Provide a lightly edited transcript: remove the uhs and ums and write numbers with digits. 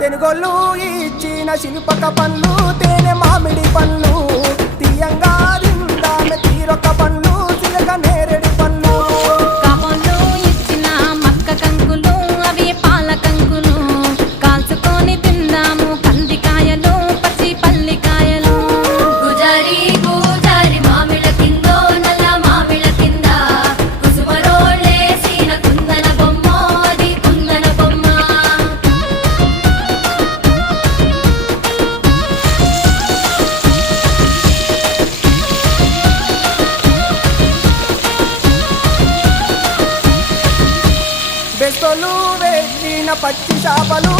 తెనుగోళ్ళు ఇచ్చిన శిల్పక పండ్లు తేనె మామిడి పండ్లు తీయంగా తిందామె తీరొక్క పండ్లు చిలక నేరేడు పండ్లు కాబోళ్ళు ఇచ్చిన మక్క కంకులు అవి పాల కంకులు కాల్చుకొని తిందాము కందికాయలు పచ్చి పల్లికాయలు గుజారి గుజారి మామిళ్ళ కిందో నల్ల మామిళ్ళ కింద కుసుమరోళ్ళేసిన కుందన బొమ్మ అది కుందన బొమ్మ బెస్తలు వేసిన పచ్చి చేపలు